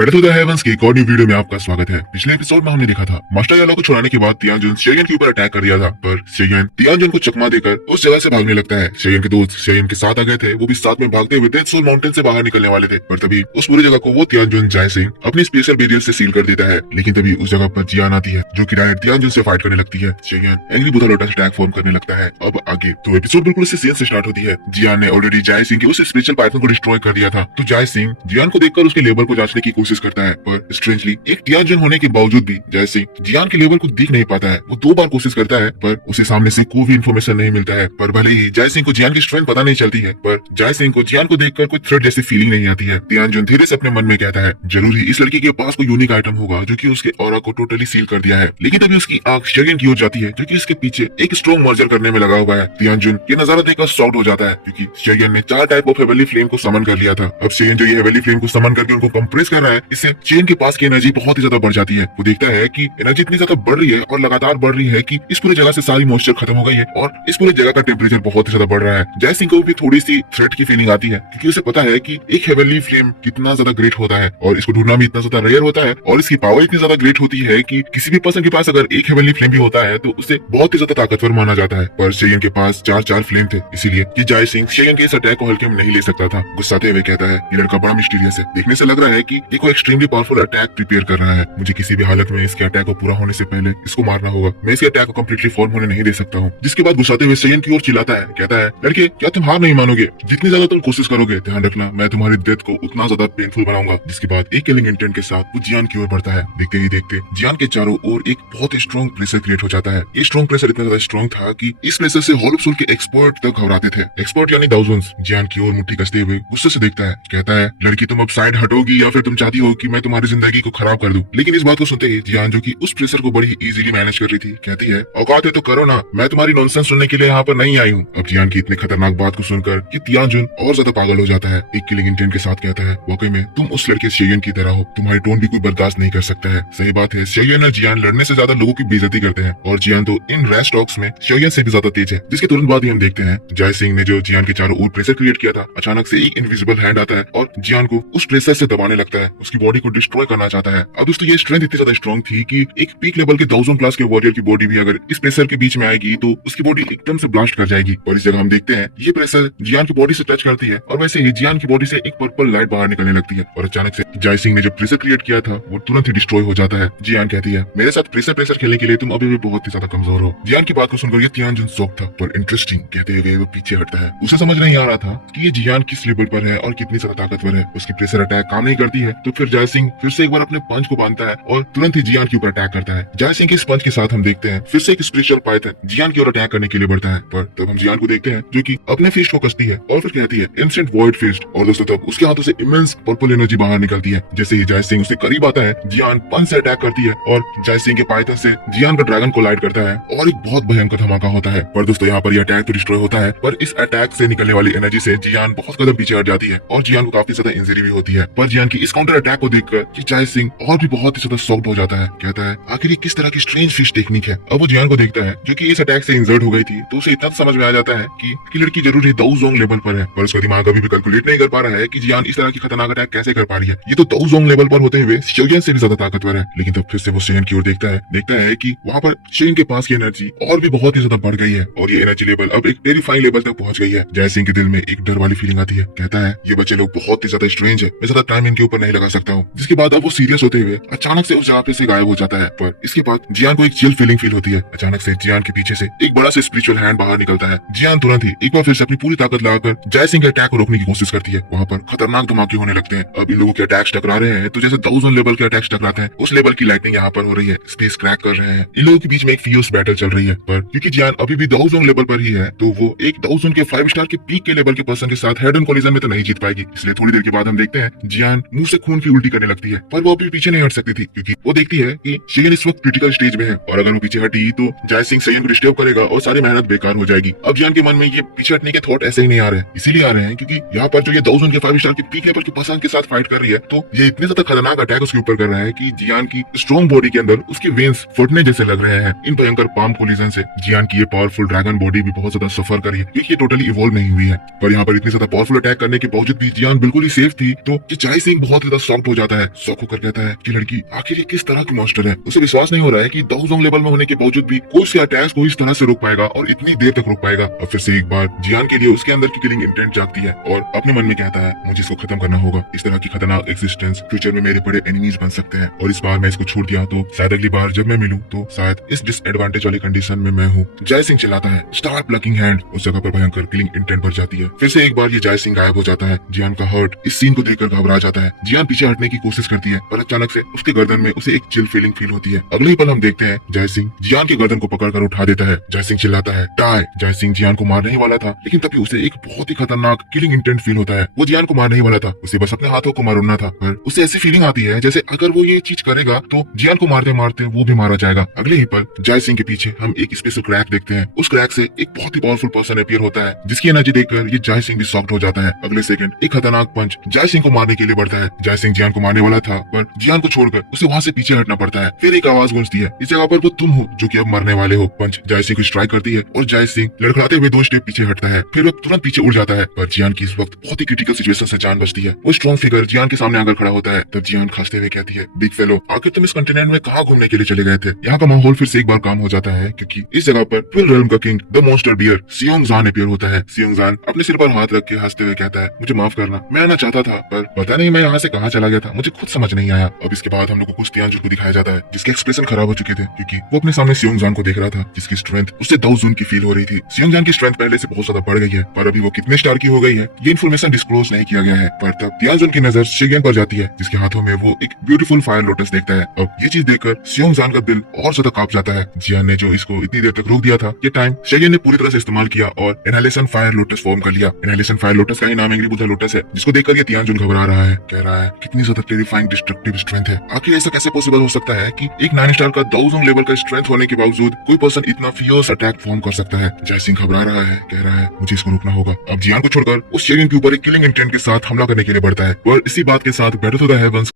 Battle of the heavens की एक और न्यू वीडियो में आपका स्वागत है। पिछले एपिसोड में हमने देखा था मास्टर यालो को छुड़ाने के बाद तियानजुन शेयन के ऊपर अटैक कर दिया था, पर शेयन तियानजुन को चकमा देकर उस जगह से भागने लगता है। शेयन के दोस्त शेयन के साथ आ गए थे, वो भी साथ में भागते हुए डेथ सोल माउंटेन से बाहर निकलने वाले थे, पर तभी उस पूरी जगह को वो तियानजुन जाय सिंह अपनी स्पेशल बैरियर से सील कर देता है। लेकिन तभी उस जगह पर जियान आती है जो कि डायरेक्ट तियानजुन से फाइट करने लगती है। शेयन angry Buddha lotus attack form करने लगता है। अब आगे तो एपिसोड बिल्कुल इसी सीन से स्टार्ट होती है। जियान ने ऑलरेडी जाय सिंह के उस स्पेशल पाइथन को डिस्ट्रॉय कर दिया था, तो जाय सिंह जियान को देखकर उसके लेबर को जांचने की कोशिश करता है, पर स्ट्रेंजली एक तियानजुन होने के बावजूद भी जाय सिंह जियान के लेबर को देख नहीं पाता है। वो 2 बार कोशिश करता है पर उसे सामने से कोई भी इन्फॉर्मेशन नहीं मिलता है। पर भले ही जाय सिंह को जियान की स्ट्रेंथ पता नहीं चलती है, पर जाय सिंह को जियान को देखकर कोई थ्रेट जैसी फीलिंग नहीं आती है। तियानजुन धीरे से अपने मन में कहता है जरूर ही इस लड़की के पास कोई यूनिक आइटम होगा जो कि उसके ऑरा को टोटली सील कर दिया है। लेकिन तभी उसकी आंख शेयन की ओर जाती है जो कि उसके पीछे एक स्ट्रॉन्ग मर्जर करने में लगा हुआ है। तियानजुन ये नजारा देखकर शॉक्ड हो जाता है क्योंकि शेयन ने 4 टाइप ऑफ हेवनली फ्लेम को समन कर लिया था। अब शेयन जो ये हेवनली फ्लेम को समन करके उनको कंप्रेस कर रहा है, इससे शेयन के पास की एनर्जी बहुत ही ज्यादा बढ़ जाती है। वो देखता है कि एनर्जी इतनी ज्यादा बढ़ रही है और लगातार बढ़ रही है कि इस पूरी जगह से सारी मॉइस्चर खत्म हो गई है और इस पूरी जगह का टेम्परेचर बहुत ही ज्यादा बढ़ रहा है। जय सिंह को भी थोड़ी सी थ्रेट की फीलिंग आती है क्योंकि उसे पता है कि एक हेवनली फ्लेम कितना ज्यादा ग्रेट होता है और इसको ढूंढना भी इतना ज्यादा रेयर होता है और इसकी पावर इतनी ज्यादा ग्रेट होती है कि किसी भी पर्सन के पास अगर एक हेवनली फ्लेम भी होता है तो उसे बहुत ही ज्यादा ताकतवर माना जाता है। पर शेयन के पास 4 फ्लेम थे, इसीलिए कि जय सिंह शेयन के इस अटैक को हल्के में नहीं ले सकता था। गुस्साते हुए कहता है ये लड़का बड़ा मिस्टीरियस है, देखने से लग रहा है कि ये कोई एक्सट्रीमली पावरफुल अटैक प्रिपेयर कर रहा है। मुझे किसी भी हालत में इसके अटैक को पूरा होने से पहले इसको मारना होगा। मैं इसके अटैक को कम्प्लीटली फॉर्म होने नहीं दे सकता हूँ। जिसके बाद गुस्साते हुए शेयन की ओर चिल्लाता है, कहता है लड़के क्या तुम हार नहीं मानोगे? जितनी ज्यादा तुम कोशिश करोगे ध्यान रखना मैं तुम्हारी डेथ को उतना ज्यादा पेनफुल बनाऊंगा। जिसके बाद एक किलिंग इंटेंट के साथ वो जियान की ओर बढ़ता है। देखते ही देखते जियान के चारों ओर एक बहुत ही स्ट्रॉन्ग प्रेशर क्रिएट हो जाता है। ये स्ट्रॉन्ग प्रेशर इतना ज्यादा स्ट्रॉन्ग था कि इस प्रेशर से हॉलो सोल के एक्सपर्ट तक घबराते थे। एक्सपर्ट यानी दाउजेंस जियान की ओर मुट्ठी कसते हुए गुस्से से देखता है, कहता है लड़की तुम अब साइड हटोगी या फिर तुम चाहती हो कि मैं तुम्हारी जिंदगी को खराब कर दूं? लेकिन इस बात को सुनते ही जियान जो कि उस प्रेशर को बड़ी ही इजीली मैनेज कर रही थी, कहती है औकात है तो करो ना, मैं तुम्हारी नॉनसेंस सुनने के लिए यहाँ पर नहीं आई हूँ। अब जियान की इतनी खतरनाक बात को सुनकर कि तियानजुन और ज्यादा पागल हो जाता है। एक किलिंग इंटेंट के साथ कहता है वाकई में तुम उस लड़के शेयन की तरह हो, तुम्हारी टोन भी कोई बर्दाश्त नहीं कर सकता है। सही बात है, शेयन और जियान लड़ने से ज्यादा लोगों की बेइज्जती करते हैं और जियान तो इन रैश टॉक्स में शेयन से भी ज्यादा तेज है। जिसके तुरंत बाद ही हम देखते हैं जय सिंह ने जो जियान के चारों ओर प्रेशर क्रिएट किया था, अचानक से एक इनविजिबल हैंड आता है और जियान को उस प्रेशर से दबाने लगता है, उसकी बॉडी को डिस्ट्रॉय करना चाहता है। अब दोस्तों ये स्ट्रेंथ इतनी ज्यादा स्ट्रॉन्ग थी कि एक पीक लेवल के 1000 क्लास के वॉरियर की बॉडी भी अगर इस प्रेशर के बीच में आएगी तो उसकी बॉडी एकदम से ब्लास्ट कर जाएगी। और इस जगह हम देखते हैं ये प्रेशर जियान की बॉडी से टच करती है और वैसे ही जियान की बॉडी से एक पर्पल लाइट बाहर निकलने लगती है और अचानक से जय सिंह ने जो प्रेशर क्रिएट किया था वो तुरंत ही डिस्ट्रॉय हो जाता है। जियान कहती है मेरे साथ प्रेशर खेलने के लिए तुम अभी भी बहुत ही ज्यादा कमजोर हो। जियान की बात को सुनकर ये तियानजुन शॉक था, पर इंटरेस्टिंग कहते हुए वो पीछे हटता है। उसे समझ नहीं आ रहा था कि ये जियान किस लेवल पर है और कितनी ज्यादा ताकतवर है। उसकी प्रेशर अटैक काम नहीं करती है तो फिर जय सिंह फिर से एक बार अपने पंच को बांधता है और तुरंत ही जियान के ऊपर अटैक करता है। जय सिंह के इस पंच के साथ हम देखते हैं फिर से एक स्पिरिचुअल पाइथन जियान की ओर अटैक करने के लिए बढ़ता है, पर तब हम जियान को देखते हैं जो कि अपने फिस्ट को कसती है और फिर कहती है इंस्टेंट वॉइड फिस्ट। और दोस्तों तब उसके हाथों से इमेंस पर्पल एनर्जी बाहर निकलती है। जैसे ही जय सिंह उसके करीब आता है जियान पंच से अटैक करती है और जय सिंह के पाइथन से जियान का ड्रैगन को लाइट करता है और एक बहुत भयंकर धमाका होता है। पर दोस्तों यहाँ पर यह अटैक तो डिस्ट्रॉय होता है, पर इस अटैक से निकलने वाली एनर्जी से जियान बहुत कदम पीछे हट जाती है और जियान को काफी ज्यादा इंजरी भी होती है। पर जियान की इस काउंटर अटैक को देखकर जय सिंह और भी बहुत ही ज्यादा शॉक्ड हो जाता है, कहता है आखिर ये किस तरह की स्ट्रेंज फिश टेक्निक है। अब वो जियान को देखता है जो कि इस अटैक से इंजर्ड हो गई थी, तो उसे इतना समझ में आ जाता है कि लड़की जरूर ही दाउजोंग लेवल पर है, पर उसका दिमाग अभी भी कैलकुलेट नहीं कर पा रहा है कि जियान इस तरह की खतरनाक अटैक कैसे कर पा रही है। ये तो दाउजोंग लेवल पर होते हुए शेयन से भी ज्यादा ताकतवर है। लेकिन तब फिर से वो शेयन की ओर देखता है कि वहाँ पर शेयन के पास की एनर्जी और भी बहुत ही ज्यादा बढ़ गई है और ये एनर्जी लेवल अब एक टेरिफाइंग लेवल तक पहुंच गई है। जय सिंह के दिल में एक डर वाली फीलिंग आती है, कहता है ये बच्चे लोग बहुत ही ज्यादा स्ट्रेंज है, मैं ज्यादा टाइम इनके ऊपर नहीं लगा सकता हूँ। जिसके बाद अब वो सीरियस होते हुए अचानक से उस जगह पे से गायब हो जाता है। पर इसके बाद जियान को एक चिल फीलिंग फील होती है। अचानक से जियान के पीछे से एक बड़ा सा स्पिरिचुअल हैंड बाहर निकलता है। जियान तुरंत ही एक बार फिर से अपनी पूरी ताकत लगाकर जय सिंह के अटैक को रोकने की कोशिश करती है। वहाँ पर खतरनाक धमाके होने लगते हैं। अब इन लोगों के अटैक्स टकरा रहे हैं तो जैसे 1000 लेवल के अटैक्स टकराते हैं उस लेवल की लाइटनिंग यहाँ पर हो रही है, स्पेस क्रैक कर रहे हैं। इन लोगों के बीच में एक फियर्स बैटल चल रही है, पर क्योंकि जियान अभी भी 1000 लेवल पर ही है तो वो एक 1000 के 5 स्टार के पीक के लेवल के पर्सन के साथ हेड ऑन कोलिजन में तो नहीं जीत पाएगी। इसलिए थोड़ी देर के बाद हम देखते हैं जियान मुंह से खून की उल्टी करने लगती है, पर वो अभी पीछे नहीं हट सकती थी क्योंकि वो देखती है कि शेयन इस वक्त क्रिटिकल स्टेज में है और अगर वो पीछे हटी तो जय सिंह शेयन को डिस्टर्ब करेगा और सारी मेहनत बेकार हो जाएगी। अब जियान के मन में ये पीछे हटने के थॉट ऐसे ही नहीं आ रहे, इसीलिए आ रहे हैं क्योंकि यहाँ पर जो ये 1000 के 5 स्टार के पीक लेवल के पर्सन के साथ फाइट कर रही है तो ये इतने ज्यादा खतरनाक अटैक उसके ऊपर कर रहा है कि जियान की स्ट्रॉन्ग बॉडी के अंदर उसके वेन्स फटने जैसे लग रहे हैं। इन भयंकर पाम कोलिजन से जियान की ये पावरफुल ड्रैगन बॉडी भी बहुत ज्यादा सफर कर रही है क्योंकि ये टोटली इवॉल्व नहीं हुई है। पर यहाँ पर इतनी ज्यादा पावरफुल अटैक करने के बावजूद भी जियान बिल्कुल ही सेफ थी, तो जय सिंह बहुत ज्यादा शॉक्ड हो जाता है, शॉक होकर कहता है कि लड़की आखिर ये किस तरह की मॉन्स्टर है। उसे विश्वास नहीं हो रहा है कि दाओजोंग लेवल में होने के बावजूद भी कोई उसके अटैक्स को इस तरह से रोक पाएगा और इतनी देर तक रोक पाएगा। और फिर से एक बार जियान के लिए उसके अंदर की किलिंग इंटेंट जागती है और अपने मन में कहता है मुझे इसको खत्म करना होगा। इस तरह की खतरनाक एक्सिस्टेंस फ्यूचर में मेरे बड़े एनिमीज बन सकते हैं और इस बार मैं इसको छोड़ दिया तो शायद अगली बार जब मैं मिलूं तो शायद इस डिसएडवांटेज वाली कंडीशन में मैं हूँ। जय सिंह चिल्लाता है स्टार प्लकिंग हैंड। उस जगह पर भयंकर किलिंग इंटेंट बढ़ जाती है। फिर से एक बार ये जय सिंह गायब हो जाता है। जियान का हर्ट इस सीन को देखकर घबरा जाता है। जियान पीछे हटने की कोशिश करती है पर अचानक से उसके गर्दन में उसे एक चिल फीलिंग फील होती है। अगले ही पल हम देखते हैं जय सिंह जियान के गर्दन को पकड़कर उठा देता है। जय सिंह चिल्लाता है डाई। जय सिंह जियान को मारने ही वाला था लेकिन तभी उसे एक बहुत ही खतरनाक किलिंग इंटेंट फील होता है। वो जियान को मारने ही वाला था, उसे बस अपने हाथों को मारना था पर उसे ऐसी फीलिंग आती है जैसे अगर वो ये चीज करेगा तो जियान को मारते मारते वो भी मारा जाएगा। अगले ही पल जय सिंह के पीछे हम एक स्पेशल क्रैक देखते हैं। उस क्रैक से एक बहुत ही पावरफुल पर्सन अपीयर होता है जिसकी एनर्जी देखकर ये जय सिंह भी शॉक्ड हो जाता है। अगले सेकंड एक खतरनाक पंच जय सिंह को मारने के लिए बढ़ता है। जय सिंह जियान को मारने वाला था पर जियान को छोड़कर उसे वहां से पीछे हटना पड़ता है। फिर एक आवाज गूंजती है इस जगह पर वो तुम हो जो कि अब मरने वाले हो। पंच जय सिंह को स्ट्राइक करती है और जय सिंह लड़खड़ाते हुए 2 स्टेप पीछे हटता है। फिर वो तुरंत पीछे उड़ जाता है पर जियान की इस वक्त बहुत ही क्रिटिकल सिचुएशन से जान बचती है। वो स्ट्रॉन्ग फिगर जियान के सामने आकर खड़ा होता है। तब जियान खांसते हुए कहती है बिग फेलो आखिर तुम इस कंटिनेंट में कहाँ घूमने के लिए चले गए थे। यहाँ का माहौल फिर से एक बार काम हो जाता है क्योंकि इस जगह पर ट्विल रेल्म का किंग द मॉन्स्टर बियर सियोंग-जान अपीयर होता है। सियोंग-जान अपने सिर पर हाथ रख के हंसते हुए कहता है मुझे माफ करना, मैं आना चाहता था पर पता नहीं मैं यहाँ से कहाँ चला गया था, मुझे खुद समझ नहीं आया। अब इसके बाद हम लोग को कुछ तियानजुन को दिखाया जाता है जिसके एक्सप्रेशन खराब हो चुके थे क्योंकि वो अपने सामने सियोंग-जान को देख रहा था जिसकी स्ट्रेंथ उससे दाओजोन की फील हो रही थी। सियोंग-जान की स्ट्रेंथ पहले से बहुत ज्यादा बढ़ गई है पर अभी वो कितने स्टार की हो गई है ये इन्फॉर्मेशन डिस्क्लोज नहीं किया गया है। पर तब तियानजुन की नजर शेगेन पर जाती है जिसके हाथों में वो एक ब्यूटीफुल फायर लोटस देखता है। अब ये चीज देखकर सियोंग-जान का दिल और ज्यादा कांप जाता है। जियान ने जो इसको इतनी देर तक रोक दिया था ये टाइम शेगेन ने पूरी तरह से इस्तेमाल किया और इनहेलेशन फायर लोटस फॉर्म कर लिया। इनहेलेशन फायर लोटस का ही नाम एंग्री बुद्धा लोटस है जिसको देखकर ये तियानजुन घबरा रहा है, कह रहा है कितनी ज्यादा टेरिफाइंग डिस्ट्रक्टिव स्ट्रेंथ है। आखिर ऐसा कैसे पॉसिबल हो सकता है कि एक 9 स्टार का दाओजोंग लेवल का स्ट्रेंथ होने के बावजूद कोई पर्सन इतना फियर्स अटैक फॉर्म कर सकता है। जय सिंह घबरा रहा है, कह रहा है मुझे इसको रोकना होगा। अब जियान को छोड़कर उस शेगेन के ऊपर एक किलिंग इंटेंट के साथ हमला करने के लिए बढ़ता है और इसी बात के साथ बैटल टू द हेवंस